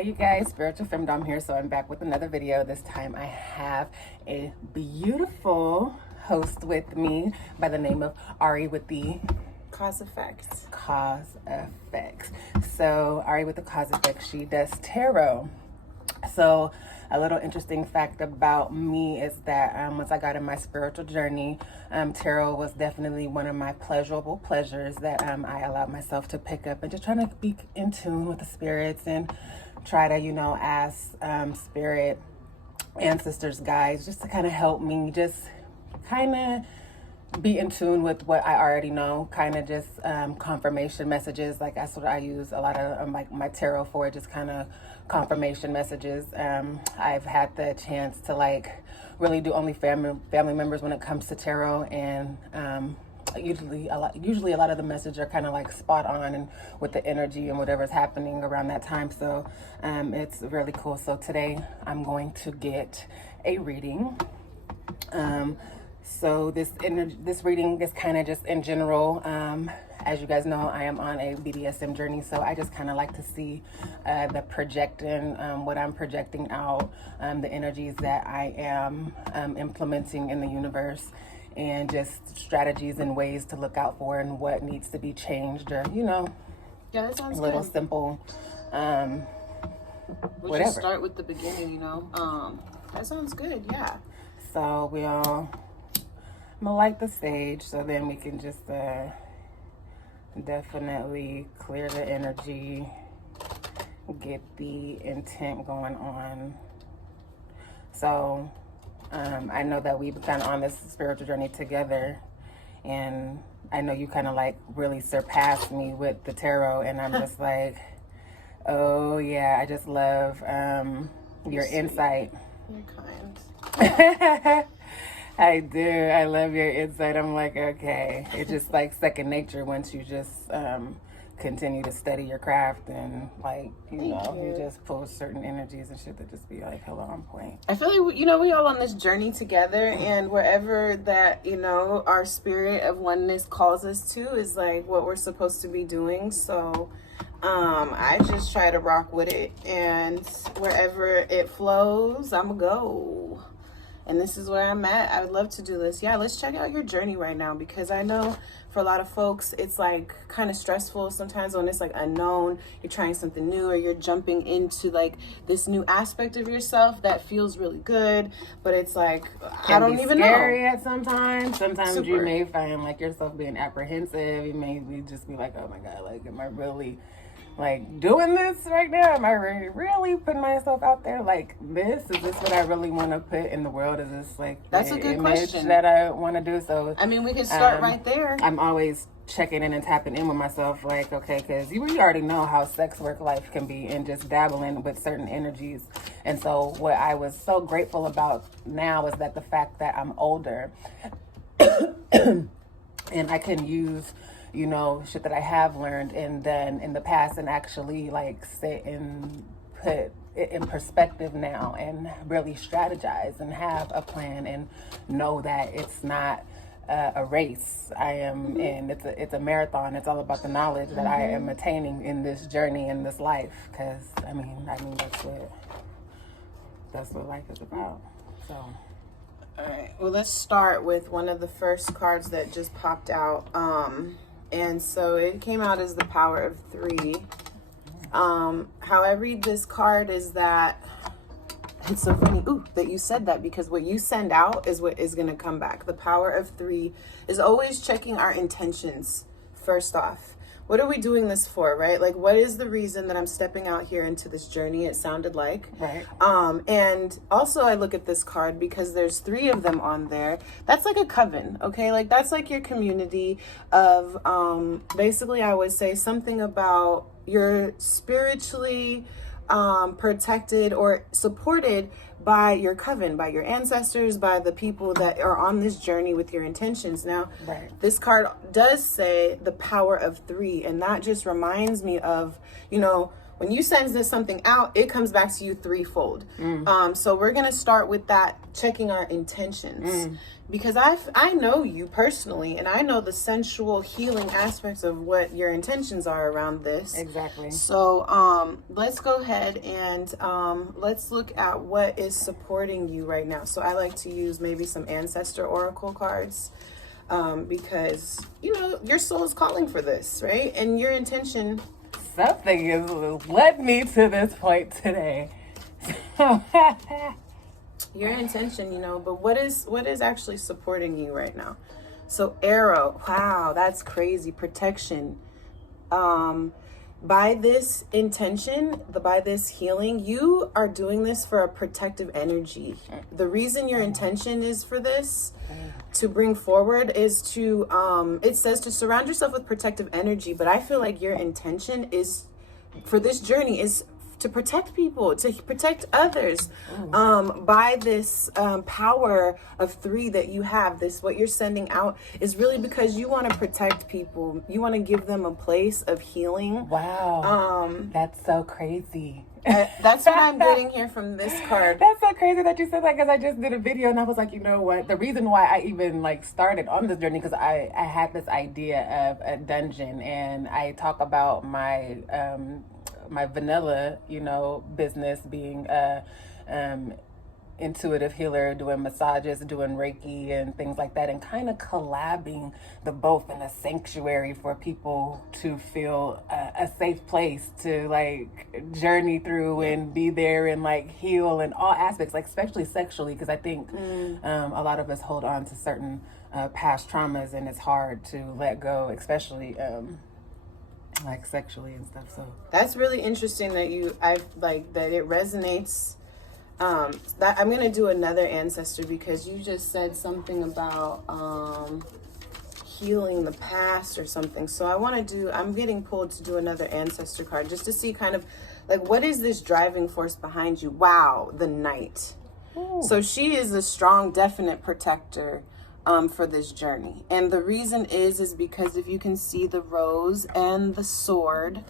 Hey you guys, Spiritual Femdom here. So I'm back with another video. This time I have a beautiful host with me by the name of Ari with the Koseffect. Koseffect. So Ari with the Koseffect, she does tarot. So a little interesting fact about me is that once I got in my spiritual journey, tarot was definitely one of my pleasurable pleasures that I allowed myself to pick up and just trying to be in tune with the spirits and try to, ask spirit ancestors, guides, just to kind of help me just kind of be in tune with what I already know, kind of just confirmation messages. Like that's what I use a lot of like my tarot for, just kind of confirmation messages. I've had the chance to like really do only family members when it comes to tarot, and usually a lot of the messages are kind of like spot on and with the energy and whatever's happening around that time. So it's really cool. So today I'm going to get a reading. So this reading is kind of just in general. As you guys know, I am on a BDSM journey, so I just kind of like to see the projecting, what I'm projecting out, the energies that I am implementing in the universe, and just strategies and ways to look out for and what needs to be changed, or Yeah, that sounds a little good. simple. We'll Whatever. just start with the beginning, That sounds good, yeah. So I'm gonna light the stage, so then we can just definitely clear the energy, get the intent going on. So I know that we've kind of on this spiritual journey together, and I know you kind of like really surpassed me with the tarot, and I'm just like, oh yeah, I just love your insight. You're kind. I do. I love your insight. I'm like, okay. It's just like second nature once you just continue to study your craft, and like, you just pull certain energies and shit that just be like hella on point. I feel like, we all on this journey together, and wherever that, our spirit of oneness calls us to is like what we're supposed to be doing. So I just try to rock with it, and wherever it flows, I'm gonna go. And this is where I'm at. I would love to do this. Yeah, let's check out your journey right now, because I know for a lot of folks, it's like kind of stressful sometimes when it's like unknown. You're trying something new, or you're jumping into like this new aspect of yourself that feels really good, but it's like, I don't even know. Scary at sometimes. Sometimes Super. you may find like yourself being apprehensive. You may just be like, oh my God, like, am I really like doing this right now? Am I really putting myself out there like this? Is this what I really want to put in the world? Is this like That's the a good image question that I want to do? So I mean, we can start right there. I'm always checking in and tapping in with myself, like, okay, because you already know how sex work life can be, and just dabbling with certain energies. And so what I was so grateful about now is that the fact that I'm older and I can use shit that I have learned and done in the past, and actually like sit and put it in perspective now, and really strategize and have a plan, and know that it's not a race I am in. It's a marathon. It's all about the knowledge that I am attaining in this journey, in this life. Because I mean that's what life is about. So. All right. Well, let's start with one of the first cards that just popped out. And so it came out as the Power of 3. How I read this card is that it's so funny that you said that, because what you send out is what is going to come back. The Power of 3 is always checking our intentions first off. What are we doing this for, right? Like, what is the reason that I'm stepping out here into this journey? It sounded like. Right. And also I look at this card because there's 3 of them on there. That's like a coven, okay? Like, that's like your community of, basically I would say something about you're spiritually protected or supported by your coven, by your ancestors, by the people that are on this journey with your intentions. Now, Right. This card does say the Power of 3, and that just reminds me of, when you send this something out, it comes back to you threefold. So we're gonna start with that, checking our intentions, because I know you personally, and I know the sensual healing aspects of what your intentions are around this. Exactly. So let's go ahead and let's look at what is supporting you right now. So I like to use maybe some ancestor oracle cards, because you know your soul is calling for this, right? And your intention. Something has led me to this point today. Your intention, you know, but what is actually supporting you right now? So arrow, wow, that's crazy. Protection. By this intention, by this healing, you are doing this for a protective energy. The reason your intention is for this to bring forward is to it says to surround yourself with protective energy, but I feel like your intention is for this journey is to protect people, to protect others, by this power of 3 that you have. This, what you're sending out is really because you want to protect people. You want to give them a place of healing. Wow. That's so crazy. That's what I'm getting here from this card. That's so crazy that you said that, because I just did a video and I was like, you know what? The reason why I even like started on this journey, because I had this idea of a dungeon, and I talk about my my vanilla, you know, business being a intuitive healer, doing massages, doing Reiki and things like that, and kind of collabing the both in a sanctuary for people to feel a safe place to like journey through and be there and like heal in all aspects, like especially sexually, because I think a lot of us hold on to certain past traumas, and it's hard to let go, especially like sexually and stuff. So that's really interesting that I like that it resonates. That I'm gonna do another ancestor, because you just said something about healing the past or something. So I'm getting pulled to do another ancestor card just to see kind of like what is this driving force behind you. Wow, the Knight. Ooh. So she is a strong, definite protector for this journey, and the reason is because if you can see the rose and the sword,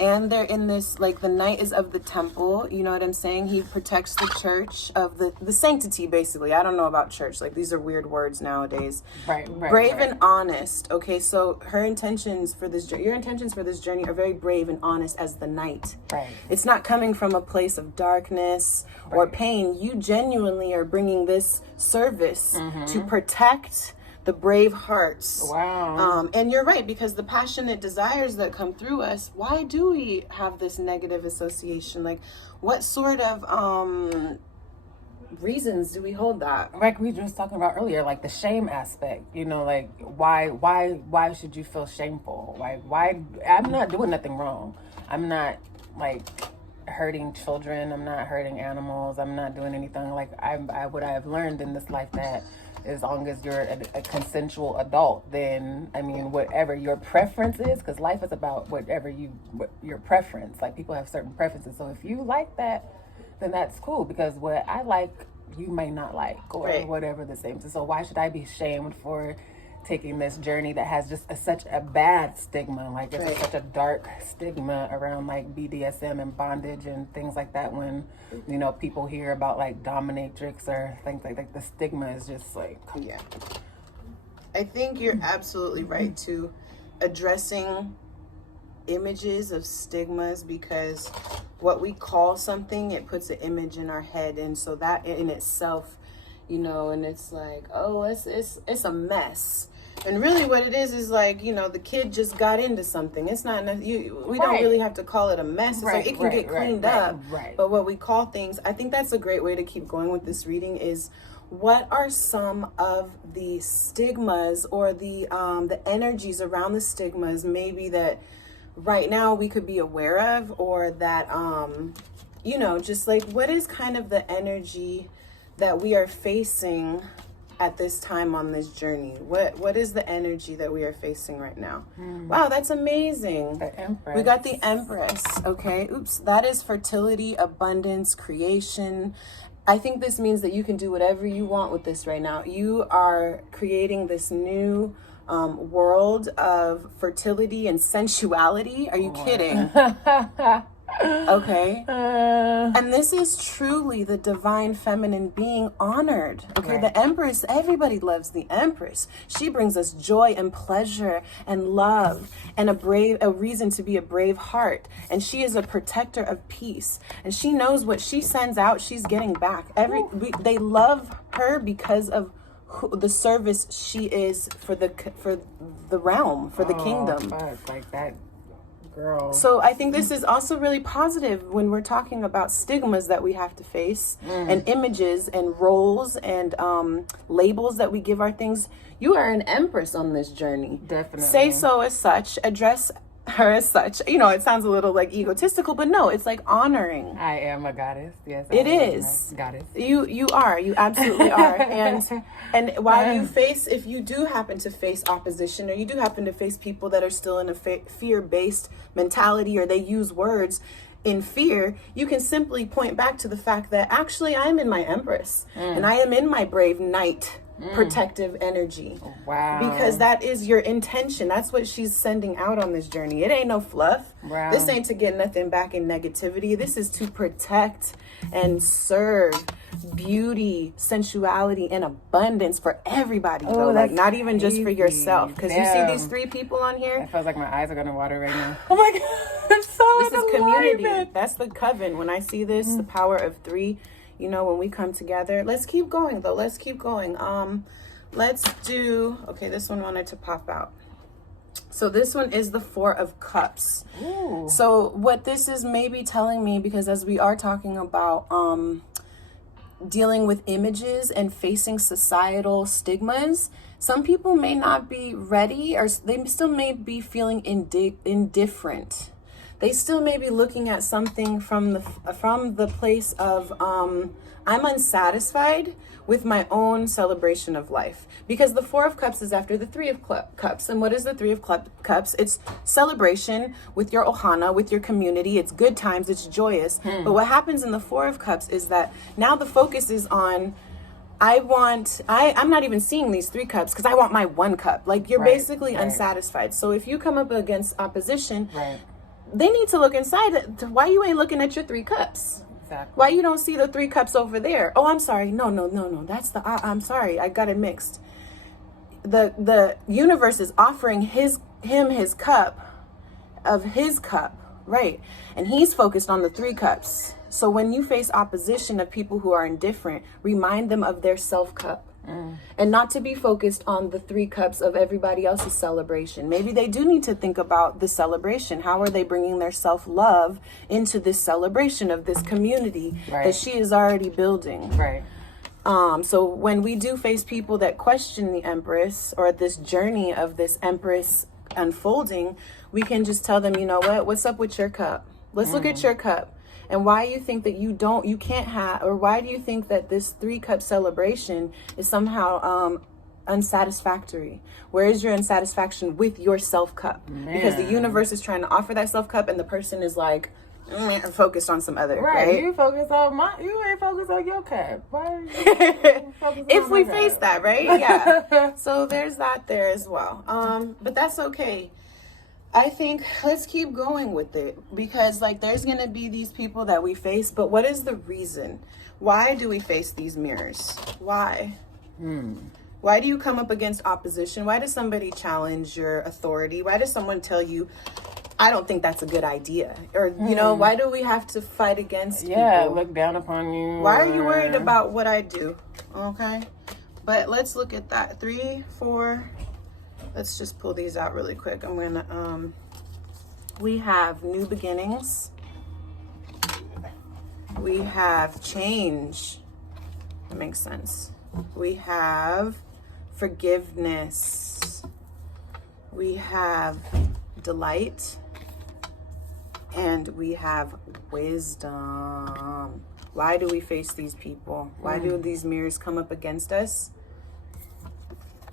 and they're in this, like, the Knight is of the temple, you know what I'm saying? He protects the church of the sanctity, basically. I don't know about church, like, these are weird words nowadays. Right. Brave and honest. Okay, so your intentions for this journey are very brave and honest as the Knight. Right. It's not coming from a place of darkness or pain. You genuinely are bringing this service to protect the brave hearts. Wow. And you're right, because the passionate desires that come through us, why do we have this negative association? Like, what sort of reasons do we hold that? Like we were just talking about earlier, like the shame aspect, you know, like why should you feel shameful? Like, why? I'm not doing nothing wrong. I'm not like hurting children. I'm not hurting animals. I'm not doing anything. Like what I have learned in this life, that as long as you're a consensual adult, then, I mean, whatever your preference is, because life is about what your preference, like people have certain preferences. So if you like that, then that's cool, because what I like, you may not like, or whatever the same. So why should I be shamed for taking this journey that has just such a bad stigma? Like, it's such a dark stigma around like BDSM and bondage and things like that. When, you know, people hear about like dominatrix or things like the stigma is just like, yeah. I think you're absolutely right to addressing images of stigmas, because what we call something, it puts an image in our head, and so that in itself, you know, and it's like, oh, it's a mess. And really what it is like, you know, the kid just got into something. It's not, we don't really have to call it a mess. It's like it can get cleaned up. Right. But what we call things, I think that's a great way to keep going with this reading, is what are some of the stigmas or the energies around the stigmas maybe that right now we could be aware of, or that, you know, just like what is kind of the energy that we are facing at this time on this journey? What is the energy that we are facing right now? Wow, that's amazing. The Empress. We got the Empress. Okay, oops, that is fertility, abundance, creation. I think this means that you can do whatever you want with this right now. You are creating this new world of fertility and sensuality. Are you kidding? Okay. And this is truly the divine feminine being honored. Okay. Right. The Empress, everybody loves the Empress. She brings us joy and pleasure and love and a reason to be a brave heart. And she is a protector of peace. And she knows what she sends out, she's getting back. They love her because of the service she is for the realm, for the kingdom. Fuck, like that. Girl. So I think this is also really positive when we're talking about stigmas that we have to face and images and roles and labels that we give our things. You are an empress on this journey. Definitely. Say so as such, address her as such. You know, it sounds a little like egotistical, but no, it's like honoring. I am a goddess. Yes, it is. Goddess. You absolutely are. And while you face, if you do happen to face opposition, or you do happen to face people that are still in a fear-based mentality, or they use words in fear, you can simply point back to the fact that actually I'm in my Empress and I am in my brave knight protective energy. Wow. Because that is your intention. That's what she's sending out on this journey. It ain't no fluff. Wow. This ain't to get nothing back in negativity. This is to protect and serve beauty, sensuality, and abundance for everybody. Though, like not even just for yourself. Because you see these 3 people on here. It feels like my eyes are gonna water right now. Oh my God. It's so this is community. That's the coven. When I see this, the power of 3. You know, when we come together, let's keep going though. Let's keep going. Let's do, okay, this one wanted to pop out. So this one is the 4 of Cups. Ooh. So what this is maybe telling me, because as we are talking about dealing with images and facing societal stigmas, some people may not be ready, or they still may be feeling indifferent. They still may be looking at something from the place of I'm unsatisfied with my own celebration of life. Because the 4 of Cups is after the 3 of Cups. And what is the 3 of Cups? It's celebration with your ohana, with your community. It's good times. It's joyous. But what happens in the 4 of Cups is that now the focus is on I'm not even seeing these 3 cups because I want my 1 cup. Like you're basically unsatisfied. So if you come up against opposition, they need to look inside. Why you ain't looking at your 3 cups? Exactly. Why you don't see the 3 cups over there? Oh, I'm sorry. No. That's the, I'm sorry. I got it mixed. The universe is offering him his cup of his cup, right? And he's focused on the 3 cups. So when you face opposition of people who are indifferent, remind them of their self cup. And not to be focused on the 3 cups of everybody else's celebration. Maybe they do need to think about the celebration. How are they bringing their self-love into this celebration of this community that she is already building? Right. So when we do face people that question the Empress or this journey of this Empress unfolding, we can just tell them, you know what? What's up with your cup? Let's look at your cup. And why you think that you can't have, or why do you think that this 3 cup celebration is somehow unsatisfactory? Where is your unsatisfaction with your self cup? Because the universe is trying to offer that self cup, and the person is like focused on some other. Right? You focus on you ain't focused on your cup. Why? If we face that, right? Yeah. So there's that there as well. But that's okay. I think let's keep going with it, because like there's going to be these people that we face, but what is the reason? Why do we face these mirrors? Why? Why do you come up against opposition? Why does somebody challenge your authority? Why does someone tell you, I don't think that's a good idea? Or, you know, why do we have to fight against people? Look down upon you. Why are you worried about what I do? Okay. But let's look at that. 3, 4. Let's just pull these out really quick. I'm going to, we have new beginnings. We have change. That makes sense. We have forgiveness. We have delight. And we have wisdom. Why do we face these people? Why do these mirrors come up against us?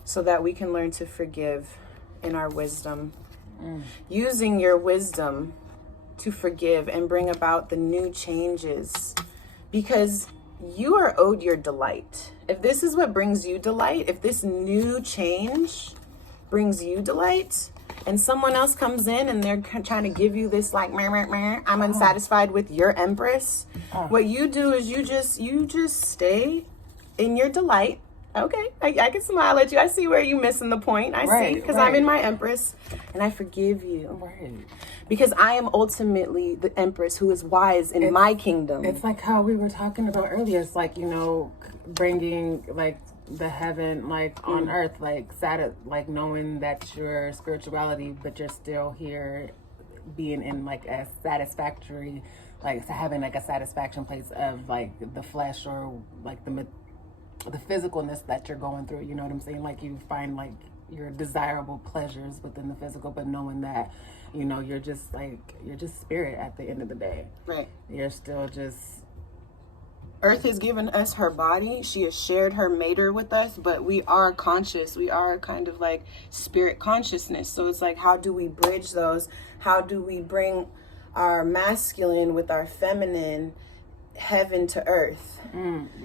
So that we can learn to forgive in our wisdom. Using your wisdom to forgive and bring about the new changes. Because you are owed your delight. If this is what brings you delight, if this new change brings you delight, and someone else comes in and they're trying to give you this like, meh, meh, meh, I'm unsatisfied with your empress. What you do is you just stay in your delight. Okay, I can smile at you. I see where you're missing the point. I see, because I'm in my empress, and I forgive you. Right. Because I am ultimately the empress who is wise in my kingdom. It's like how we were talking about earlier. It's like, you know, bringing like the heaven like on earth, like like knowing that your spirituality, but you're still here being in like a satisfactory, like having like a satisfaction place of like the flesh or like the physicalness that you're going through. You know what I'm saying? Like you find like your desirable pleasures within the physical, but knowing that, you know, you're just spirit at the end of the day. Right. You're still just... Earth has given us her body. She has shared her mater with us, but we are conscious. We are kind of like spirit consciousness. So it's like, how do we bridge those? How do we bring our masculine with our feminine, heaven to earth?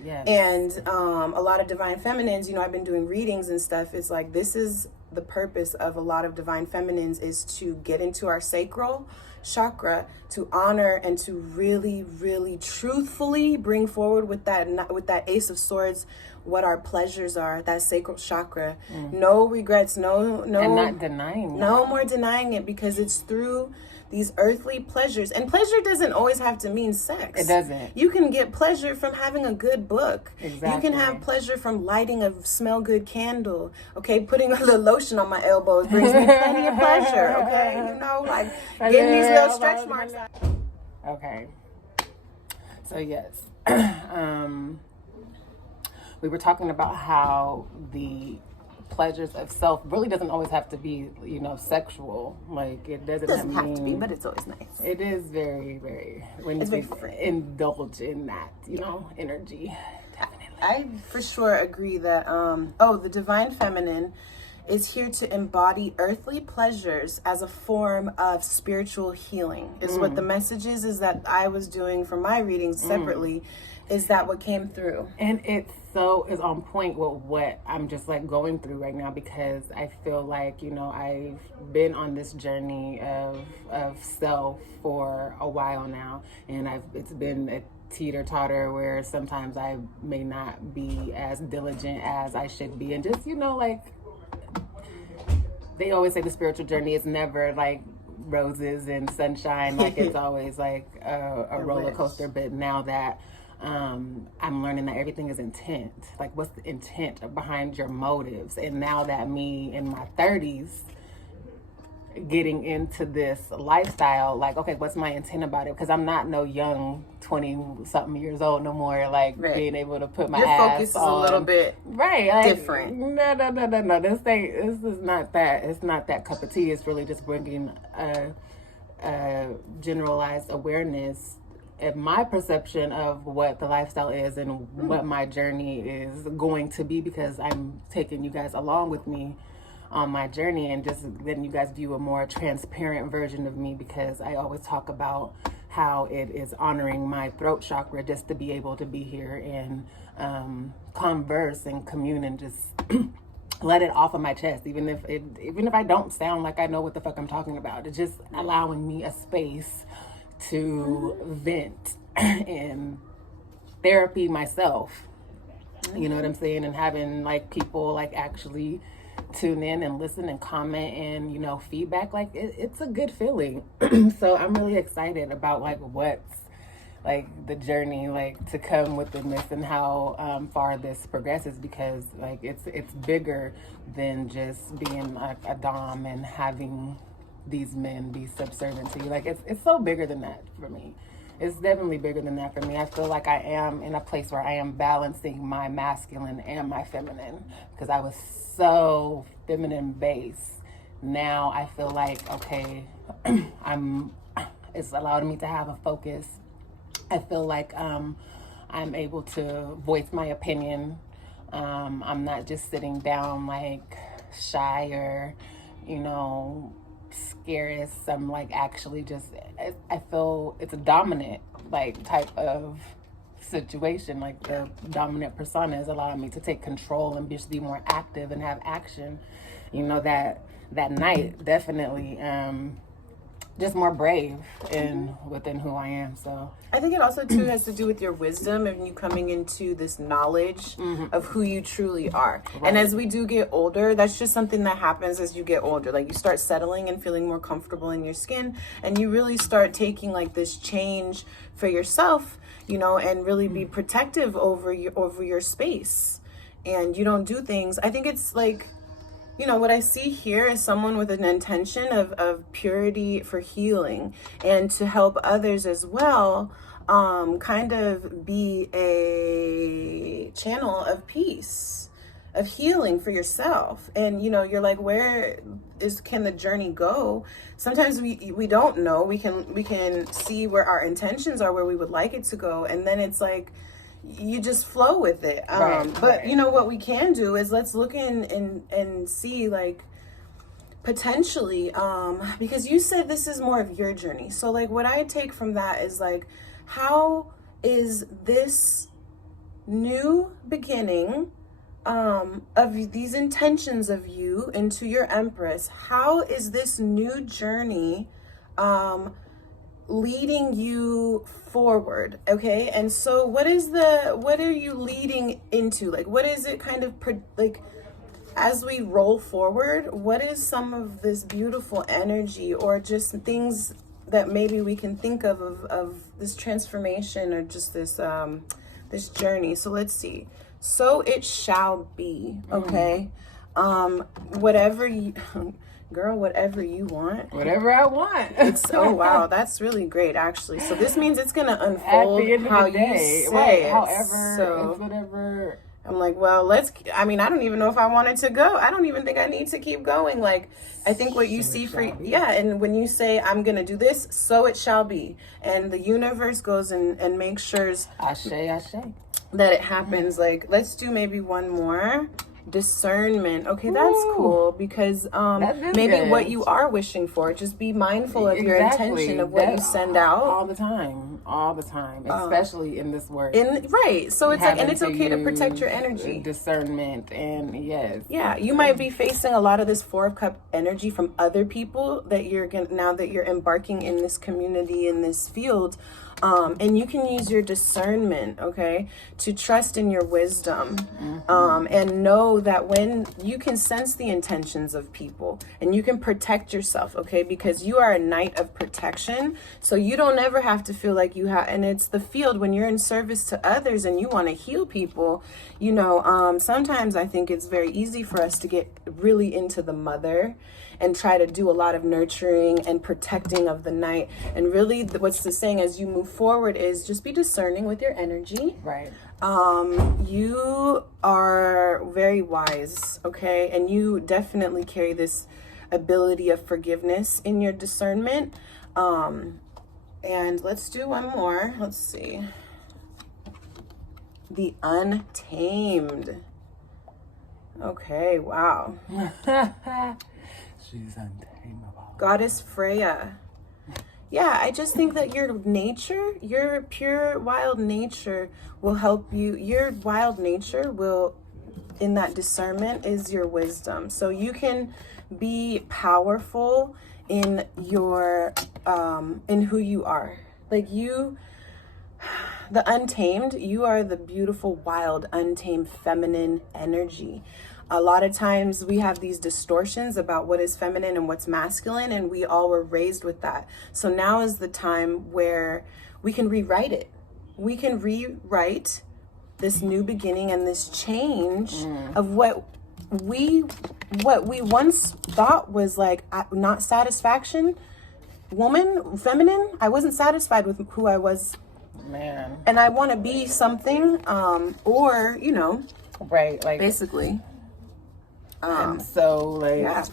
Yes. And a lot of divine feminines, you know, I've been doing readings and stuff. It's like, this is the purpose of a lot of divine feminines, is to get into our sacral chakra, to honor and to really, really truthfully bring forward with that Ace of Swords what our pleasures are, that sacral chakra. No regrets, no and not denying no more denying it, because it's through these earthly pleasures. And pleasure doesn't always have to mean sex. It doesn't. You can get pleasure from having a good book. Exactly. You can have pleasure from lighting a smell good candle. Okay, putting a little lotion on my elbows brings me plenty of pleasure. Okay, you know, like getting these little stretch marks out. Okay. So yes, we were talking about how the pleasures of self really doesn't always have to be, you know, sexual. Like it doesn't have to be, but it's always nice. It is very, very, when you indulge in that, you know, energy. Definitely. I for sure agree that the divine feminine is here to embody earthly pleasures as a form of spiritual healing. Is what the message is that I was doing for my readings separately. Is that what came through? And it so is on point with what I'm just like going through right now, because I feel like, you know, I've been on this journey of self for a while now, and it's been a teeter-totter where sometimes I may not be as diligent as I should be, and just, you know, like they always say the spiritual journey is never like roses and sunshine, like it's always like a roller coaster. But now that I'm learning that everything is intent. Like, what's the intent behind your motives? And now that me in my 30s getting into this lifestyle, like, okay, what's my intent about it? Because I'm not no young 20-something years old no more, like being able to put my your ass focus is on. a little bit like, different. No. This is not that. It's not that cup of tea. It's really just bringing a generalized awareness of my perception of what the lifestyle is and what my journey is going to be, because I'm taking you guys along with me on my journey, and just letting you guys view a more transparent version of me, because I always talk about how it is honoring my throat chakra just to be able to be here and converse and commune and just let it off of my chest, even if I don't sound like I know what the fuck I'm talking about. It's just allowing me a space to vent and therapy myself, you know what I'm saying, and having like people like actually tune in and listen and comment and, you know, feedback. Like it's a good feeling. So I'm really excited about like what's like the journey like to come within this, and how far this progresses, because like it's bigger than just being like a dom and having these men be subservient to you. Like it's so bigger than that for me. It's definitely bigger than that for me. I feel like I am in a place where I am balancing my masculine and my feminine, because I was so feminine based. Now I feel like, okay, it's allowed me to have a focus. I feel like I'm able to voice my opinion. I'm not just sitting down like shy or, you know, scariest. I'm like actually just, I feel it's a dominant like type of situation. Like the dominant persona is allowing me to take control and just be more active and have action. You know, that night definitely just more brave in within who I am. So I think it also too has to do with your wisdom and you coming into this knowledge of who you truly are. Right. And as we do get older, that's just something that happens as you get older. Like you start settling and feeling more comfortable in your skin, and you really start taking like this change for yourself, you know, and really be protective over your space. And you don't do things. I think it's like, you know, what I see here is someone with an intention of purity for healing and to help others as well, kind of be a channel of peace, of healing for yourself. And, you know, you're like, can the journey go? Sometimes we don't know. We can see where our intentions are, where we would like it to go. And then it's like, you just flow with it. But you know what we can do is let's look in and see, like, potentially, because you said this is more of your journey. So like what I take from that is like, how is this new beginning of these intentions of you into your Empress, how is this new journey leading you forward? Okay, and so what are you leading into? Like, what is it kind of like as we roll forward? What is some of this beautiful energy or just things that maybe we can think of this transformation or just this this journey? So let's see. So it shall be. Okay. Whatever you girl, whatever you want. Whatever I want. Oh wow, that's really great actually. So this means it's gonna unfold at the end of how the day. you say Right. it. However, So it's whatever. I'm like, well, I mean, I don't even know if I wanted to go. I don't even think I need to keep going. Like, I think what you see and when you say, I'm going to do this, so it shall be. And the universe goes and makes sure Ashe. that it happens. Like, let's do maybe one more. Discernment. Okay, that's cool because maybe good. What you are wishing for, just be mindful of your intention of what you send out all the time, especially in this work. So it's like, and it's okay to protect your energy, discernment, and yeah, you might be facing a lot of this Four of Cup energy from other people that now that you're embarking in this community, in this field. And you can use your discernment, okay, to trust in your wisdom, and know that when you can sense the intentions of people and you can protect yourself, okay, because you are a knight of protection. So you don't ever have to feel like you have, and it's the field when you're in service to others and you want to heal people, you know, sometimes I think it's very easy for us to get really into the mother and try to do a lot of nurturing and protecting of the night. And really what's the saying as you move forward is just be discerning with your energy. Right. You are very wise, okay? And you definitely carry this ability of forgiveness in your discernment. And let's do one more. Let's see. The Untamed. Okay, wow. She's untamable. Goddess Freya. Yeah, I just think that your nature, your pure wild nature will help you. Your wild nature will, in that discernment, is your wisdom. So you can be powerful in your, in who you are. Like the untamed, you are the beautiful, wild, untamed, feminine energy. A lot of times we have these distortions about what is feminine and what's masculine, and we all were raised with that. So now is the time where we can rewrite it. We can rewrite this new beginning and this change of what we once thought was like not satisfaction. Woman, feminine, I wasn't satisfied with who I was. Man. And I want to be something, or, you know. Right, like. Basically. So, like. Yeah.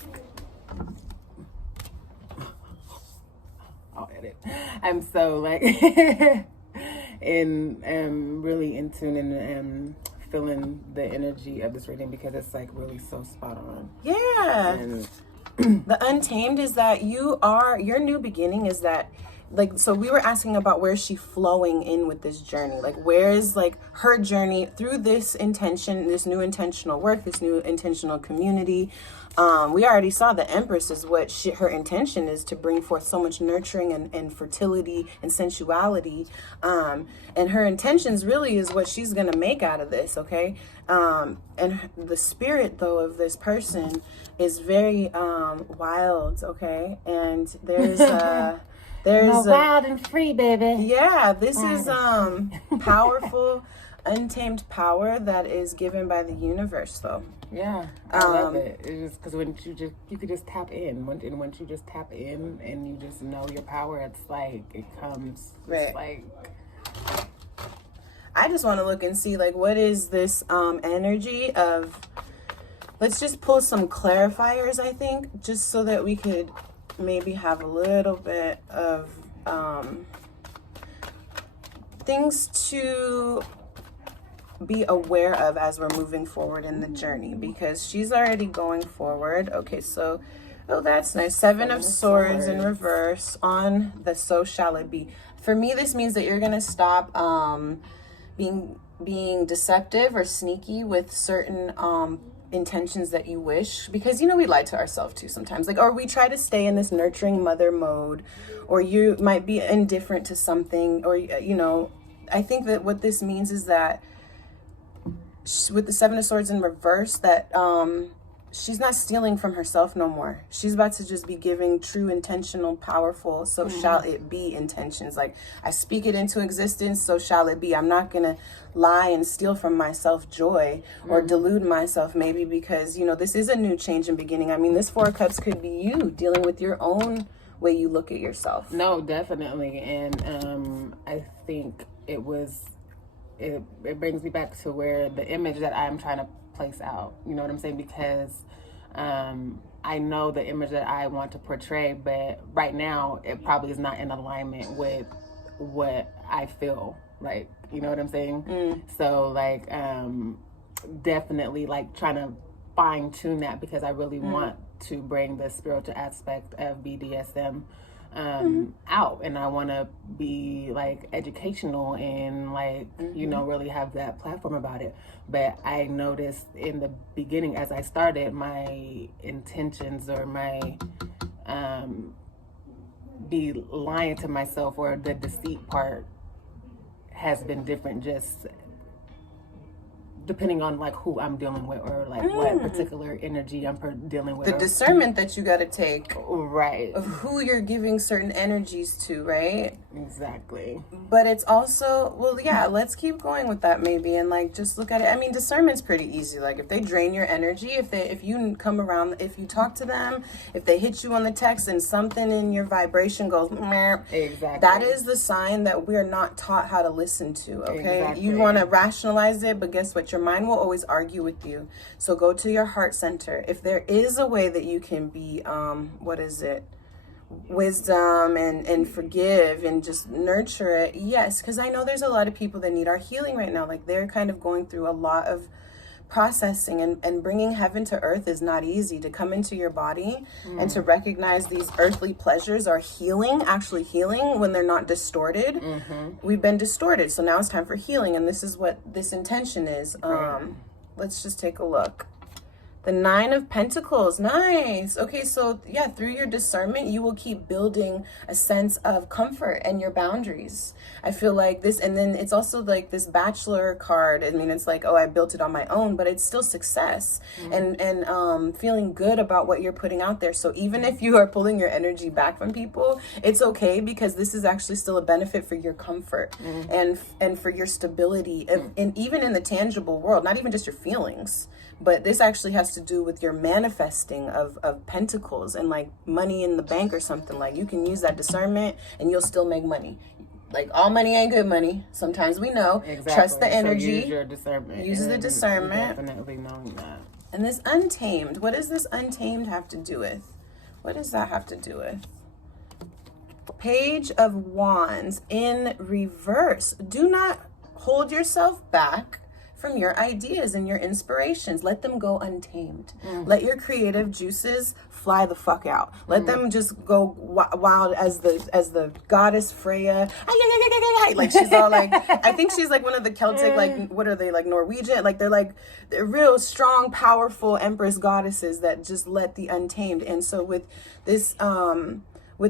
I'll edit. I'm so, like, really in tune and feeling the energy of this reading because it's, like, really so spot on. Yeah. And the Untamed is that your new beginning is that like, so we were asking about where is she flowing in with this journey, like where is like her journey through this intention, this new intentional work, this new intentional community. We already saw the Empress is what her intention is, to bring forth so much nurturing and fertility and sensuality. And her intentions really is what she's going to make out of this, okay? And the spirit, though, of this person is very wild, okay? And there's wild and free, baby. Yeah, this is powerful, untamed power that is given by the universe, though. Yeah, I love it. It's just because you could just tap in. Once you just tap in and you just know your power, it's like it comes. Right. It's like, I just want to look and see, like, what is this energy of. Let's just pull some clarifiers, I think, just so that we could maybe have a little bit of things to be aware of as we're moving forward in the journey, because she's already going forward. Okay, so, oh, that's nice. Seven of Swords in reverse on the so shall it be. For me, this means that you're gonna stop being deceptive or sneaky with certain intentions that you wish, because we lie to ourselves too sometimes, like, or we try to stay in this nurturing mother mode, or you might be indifferent to something, or I think that what this means is that with the Seven of Swords in reverse, that she's not stealing from herself no more. She's about to just be giving true, intentional, powerful, so shall it be intentions. Like, I speak it into existence, so shall it be. I'm not going to lie and steal from myself joy or delude myself, maybe, because, this is a new change and beginning. I mean, this Four of Cups could be you dealing with your own way you look at yourself. No, definitely. And I think it brings me back to where the image that I'm trying to place out, you know what I'm saying? Because I know the image that I want to portray, but right now it probably is not in alignment with what I feel like, you know what I'm saying? So like definitely like trying to fine tune that, because I really want to bring the spiritual aspect of BDSM out, and I want to be like educational and like really have that platform about it. But I noticed in the beginning, as I started, my intentions or my be lying to myself, or the deceit part has been different, just depending on like who I'm dealing with, or like what particular energy I'm dealing with. The discernment that you got to take, right, of who you're giving certain energies to, right? Exactly. But it's also, well, yeah, let's keep going with that maybe, and like just look at it. I mean, discernment's pretty easy. Like, if they drain your energy, if you come around, if you talk to them, if they hit you on the text and something in your vibration goes meh, exactly, that is the sign that we're not taught how to listen to. Okay, exactly. You want to rationalize it, but guess what? Your mind will always argue with you. So go to your heart center. If there is a way that you can be wisdom and forgive and just nurture it, yes, because I know there's a lot of people that need our healing right now. Like, they're kind of going through a lot of processing, and bringing heaven to earth is not easy. To come into your body and to recognize these earthly pleasures are actually healing when they're not distorted. We've been distorted, so now it's time for healing, and this is what this intention is. Let's just take a look. The Nine of Pentacles, nice. Okay, so yeah, through your discernment, you will keep building a sense of comfort and your boundaries. I feel like this, and then it's also like this Bachelor card. I mean, it's like, oh, I built it on my own, but it's still success and feeling good about what you're putting out there. So even if you are pulling your energy back from people, it's okay, because this is actually still a benefit for your comfort and for your stability, and even in the tangible world, not even just your feelings. But this actually has to do with your manifesting of pentacles and like money in the bank or something. Like, you can use that discernment and you'll still make money. Like, all money ain't good money. Sometimes we know. Exactly. Trust the energy. So use your discernment. Use the discernment. Definitely knowing that. And this Untamed. What does this Untamed have to do with? What does that have to do with? Page of Wands in reverse. Do not hold yourself back from your ideas and your inspirations. Let them go untamed. Let your creative juices fly the fuck out. Let them just go wild as the goddess Freya. Like she's all like, I think she's like one of the Celtic, like, what are they, like Norwegian? Like they're real strong, powerful empress goddesses that just let the untamed. And so with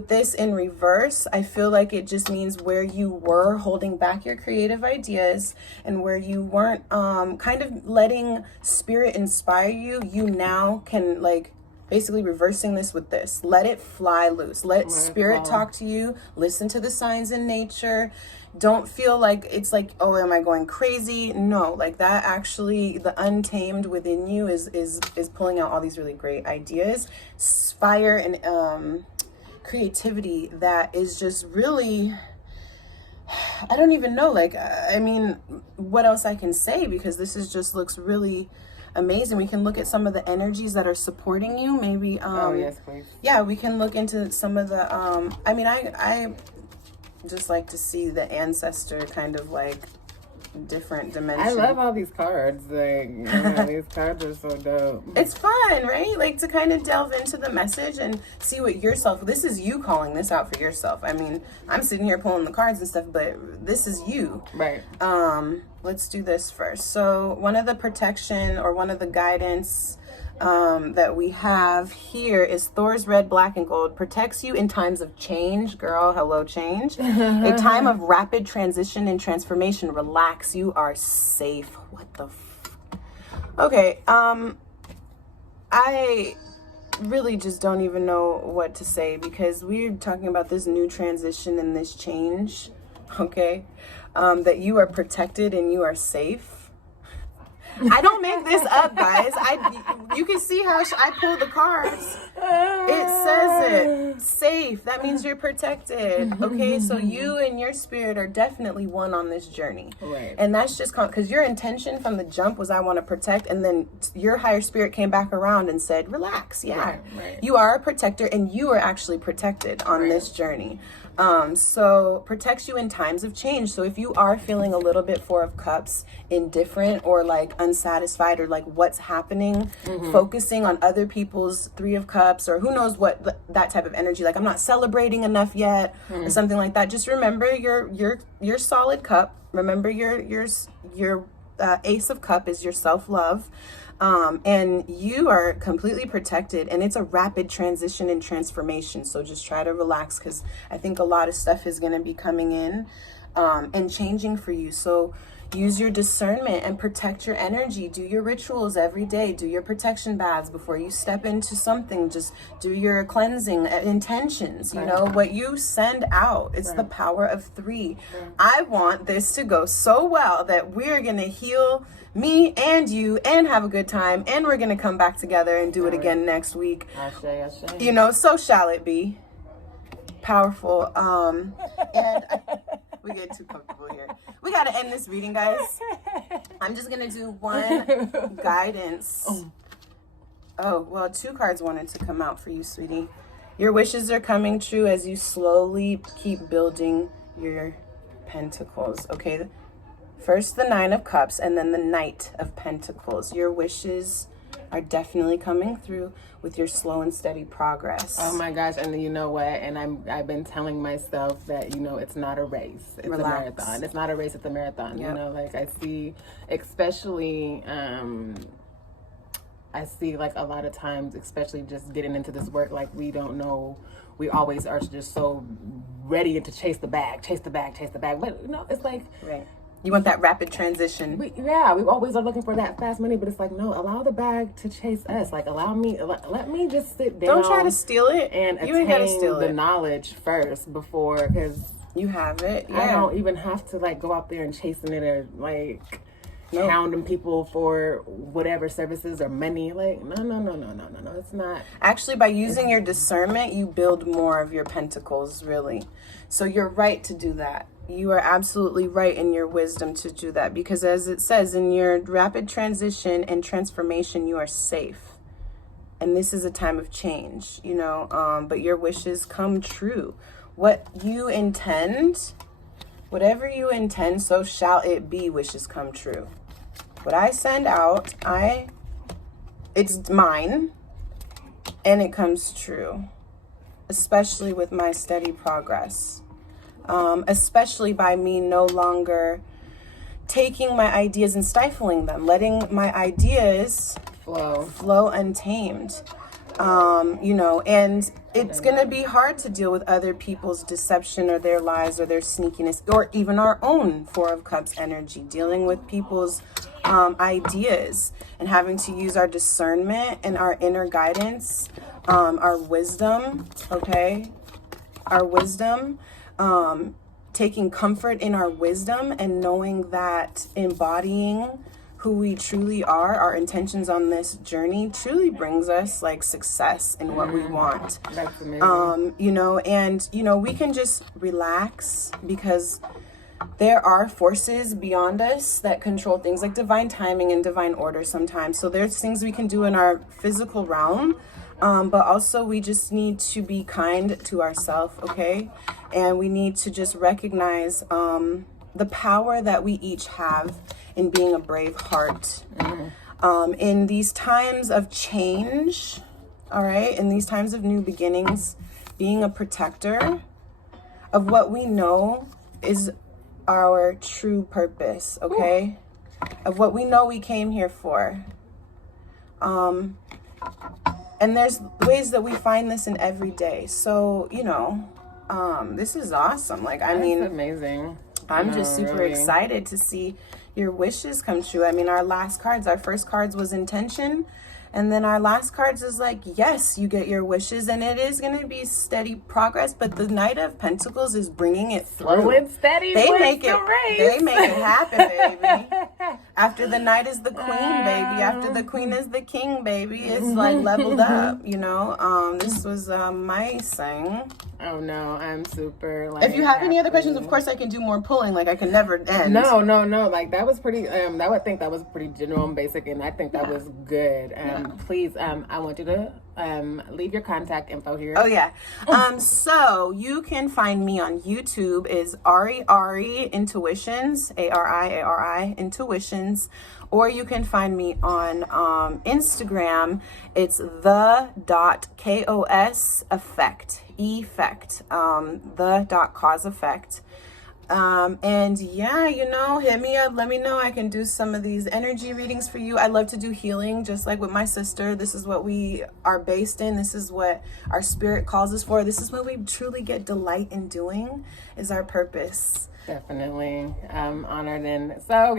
this in reverse, I feel like it just means where you were holding back your creative ideas and where you weren't kind of letting spirit inspire you, you now can, like, basically reversing this with this. Let it fly loose. Let spirit talk to you. Listen to the signs in nature. Don't feel like it's like, oh, am I going crazy? No, like that actually, the untamed within you is pulling out all these really great ideas, fire, and creativity that is just really, I don't even know, like, I mean, what else I can say, because this is just looks really amazing. We can look at some of the energies that are supporting you, maybe. Oh yes, please. Yeah, we can look into some of the I mean, I just like to see the ancestor kind of like different dimensions. I love all these cards. Like, you know, these cards are so dope. It's fun, right? Like to kind of delve into the message and see what yourself, this is you calling this out for yourself. I mean, I'm sitting here pulling the cards and stuff, but this is you. Right. Let's do this first. So one of the protection or one of the guidance that we have here is Thor's red, black, and gold. Protects you in times of change. Girl, hello, change. A time of rapid transition and transformation. Relax, you are safe. What the okay, I really just don't even know what to say, because we're talking about this new transition and this change, okay? That you are protected and you are safe. I don't make this up, guys. You can see how I pull the cards. It says it. Safe. That means you're protected. Okay, so you and your spirit are definitely one on this journey. Right. And that's just because your intention from the jump was, I want to protect, and then your higher spirit came back around and said, relax. Yeah. Right. You are a protector, and you are actually protected on this journey. So protects you in times of change. So if you are feeling a little bit Four of Cups, indifferent or like unsatisfied, or like what's happening, focusing on other people's Three of Cups, or who knows what, that type of energy, like I'm not celebrating enough yet, or something like that. Just remember your solid cup. Remember your Ace of Cup is your self-love. And you are completely protected, and it's a rapid transition and transformation. So just try to relax, because I think a lot of stuff is going to be coming in and changing for you. So use your discernment and protect your energy. Do your rituals every day. Do your protection baths before you step into something. Just do your cleansing intentions. You know, what you send out. It's the power of 3. I want this to go so well that we're going to heal me and you and have a good time, and we're going to come back together and do it again next week. Ashe. You know, so shall it be. Powerful. And we get too comfortable here. We got to end this reading, guys. I'm just going to do one guidance. Oh, well, 2 cards wanted to come out for you, sweetie. Your wishes are coming true as you slowly keep building your pentacles. Okay. First the 9 of Cups, and then the Knight of Pentacles. Your wishes are definitely coming through with your slow and steady progress. Oh my gosh, and you know what? And I've been telling myself that, you know, it's not a race. It's Relax. a marathon. It's not a race, it's a marathon. Yep. You know, like I see, especially I see like a lot of times, especially just getting into this work, like we don't know, we always are just so ready to chase the bag. But you know, it's like, Right. You want that rapid transition. we always are looking for that fast money, but it's like, no, allow the bag to chase us. Like, let me just sit down. Don't try to steal it. And You ain't gotta attain steal the it. knowledge first before, because You have it. Yeah. I don't even have to like go out there and chasing it, or like hounding people for whatever services or money. Like, no, it's not. Actually, by using your discernment, you build more of your pentacles, really. So you're right to do that. You are absolutely right in your wisdom to do that, because as it says, in your rapid transition and transformation, you are safe. And this is a time of change, you know, but your wishes come true. What you intend, whatever you intend, so shall it be. Wishes come true. What I send out, it's mine, and it comes true, especially with my steady progress, especially by me no longer taking my ideas and stifling them, letting my ideas flow untamed. You know, and it's going to be hard to deal with other people's deception or their lies or their sneakiness, or even our own Four of Cups energy, dealing with people's ideas and having to use our discernment and our inner guidance, our wisdom, okay? Our wisdom, taking comfort in our wisdom and knowing that embodying who we truly are, our intentions on this journey truly brings us like success in what we want. That's amazing. You know, and you know, we can just relax because there are forces beyond us that control things like divine timing and divine order sometimes. So there's things we can do in our physical realm, but also we just need to be kind to ourselves, okay? And we need to just recognize the power that we each have in being a brave heart. In these times of change, all right, in these times of new beginnings, being a protector of what we know is our true purpose, okay? Of what we know we came here for. And there's ways that we find this in every day. So, you know, this is awesome. Like, I mean, amazing. I'm just super excited to see your wishes come true. I mean, our first cards was intention. And then our last cards is like, yes, you get your wishes, and it is going to be steady progress. But the Knight of Pentacles is bringing it through. Slow and steady. They make it happen, baby. After the Knight is the Queen, baby. After the Queen is the King, baby. It's like leveled up, you know. This was my thing. Oh no, I'm super like. If you have any other questions, of course I can do more pulling. Like I can never end. No. Like that was pretty. I would think that was pretty general and basic, and I think that was good. Please, I want you to leave your contact info here. Oh yeah. So you can find me on YouTube is Ari Intuitions, Ari Intuitions, or you can find me on Instagram. It's The.Koseffect. The.Koseffect. And yeah, you know, hit me up, let me know. I can do some of these energy readings for you. I love to do healing, just like with my sister. This is what we are based in. This is what our spirit calls us for. This is what we truly get delight in doing, is our purpose. Definitely. I'm honored. And so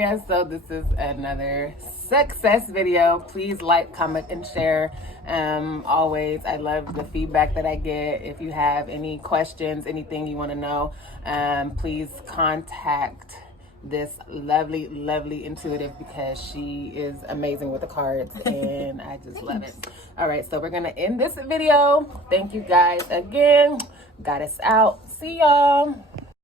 this is another success video. Please like, comment, and share. Always, I love the feedback that I get. If you have any questions, anything you want to know, please contact this lovely intuitive, because she is amazing with the cards and I just love it. All right, so we're gonna end this video. Thank you guys again. Got us out. See y'all.